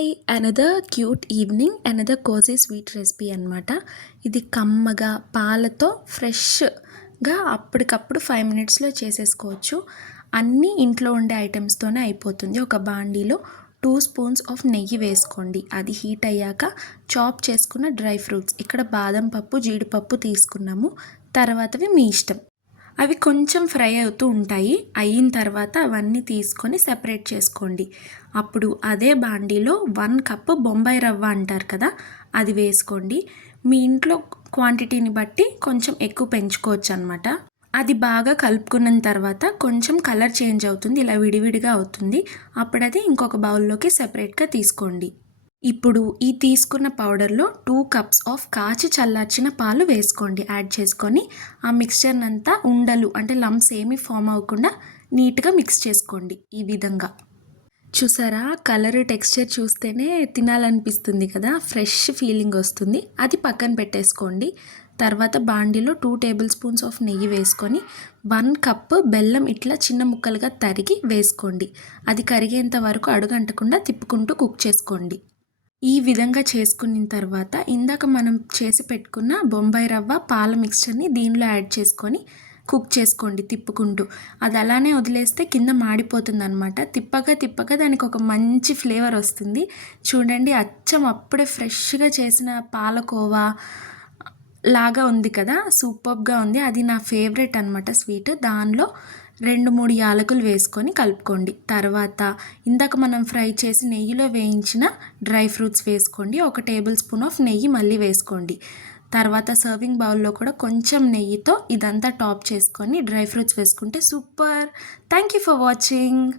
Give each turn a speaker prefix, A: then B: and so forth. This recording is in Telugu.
A: By another cute evening another cosy sweet recipe అనమాట ఇది కమ్మగా పాలతో ఫ్రెష్గా అప్పటికప్పుడు ఫైవ్ మినిట్స్లో చేసేసుకోవచ్చు. అన్నీ ఇంట్లో ఉండే ఐటమ్స్తోనే అయిపోతుంది. ఒక బాండీలో టూ స్పూన్స్ ఆఫ్ నెయ్యి వేసుకోండి. అది హీట్ అయ్యాక చాప్ చేసుకున్న డ్రై ఫ్రూట్స్ ఇక్కడ బాదం పప్పు జీడిపప్పు తీసుకున్నాము. తర్వాతవి మీ ఇష్టం. అవి కొంచెం ఫ్రై అవుతూ ఉంటాయి. అయిన తర్వాత అవన్నీ తీసుకొని సెపరేట్ చేసుకోండి. అప్పుడు అదే బాండీలో వన్ కప్ బొంబాయి రవ్వ అంటారు కదా అది వేసుకోండి. మీ ఇంట్లో క్వాంటిటీని బట్టి కొంచెం ఎక్కువ పెంచుకోవచ్చు అనమాట అది బాగా కలుపుకున్న తర్వాత కొంచెం కలర్ చేంజ్ అవుతుంది ఇలా విడివిడిగా అవుతుంది. అప్పుడు అది ఇంకొక బౌల్లోకి సెపరేట్గా తీసుకోండి. ఇప్పుడు ఈ తీసుకున్న పౌడర్లో టూ కప్స్ ఆఫ్ కాచి చల్లార్చిన పాలు వేసుకోండి. యాడ్ చేసుకొని ఆ మిక్స్చర్ని అంతా ఉండలు అంటే లంప్స్ ఏమీ ఫామ్ అవ్వకుండా నీట్గా మిక్స్ చేసుకోండి ఈ విధంగా. చూసారా? కలర్ టెక్స్చర్ చూస్తేనే తినాలనిపిస్తుంది కదా? ఫ్రెష్ ఫీలింగ్ వస్తుంది. అది పక్కన పెట్టేసుకోండి. తర్వాత బాండీలో టూ టేబుల్ స్పూన్స్ ఆఫ్ నెయ్యి వేసుకొని వన్ కప్ బెల్లం ఇట్లా చిన్న ముక్కలుగా తరిగి వేసుకోండి. అది కరిగేంత వరకు అడుగంటకుండా తిప్పుకుంటూ కుక్ చేసుకోండి. ఈ విధంగా చేసుకున్న తర్వాత ఇందాక మనం చేసి పెట్టుకున్న బొంబాయి రవ్వ పాల మిక్స్చర్ని దీనిలో యాడ్ చేసుకొని కుక్ చేసుకోండి తిప్పుకుంటూ. అది అలానే వదిలేస్తే కింద మాడిపోతుంది అనమాట తిప్పగా తిప్పగా దానికి ఒక మంచి ఫ్లేవర్ వస్తుంది. చూడండి అచ్చం అప్పుడే ఫ్రెష్గా చేసిన పాలకోవా లాగా ఉంది కదా సూపర్గా ఉంది. అది నా ఫేవరెట్ అనమాట స్వీట్. దానిలో రెండు మూడు యాలకులు వేసుకొని కలుపుకోండి. తర్వాత ఇందాక మనం ఫ్రై చేసి నెయ్యిలో వేయించిన డ్రై ఫ్రూట్స్ వేసుకోండి. ఒక టేబుల్ స్పూన్ ఆఫ్ నెయ్యి మళ్ళీ వేసుకోండి. తర్వాత సర్వింగ్ బౌల్లో కూడా కొంచెం నెయ్యితో ఇదంతా టాప్ చేసుకొని డ్రై ఫ్రూట్స్ వేసుకుంటే super. Thank you for watching.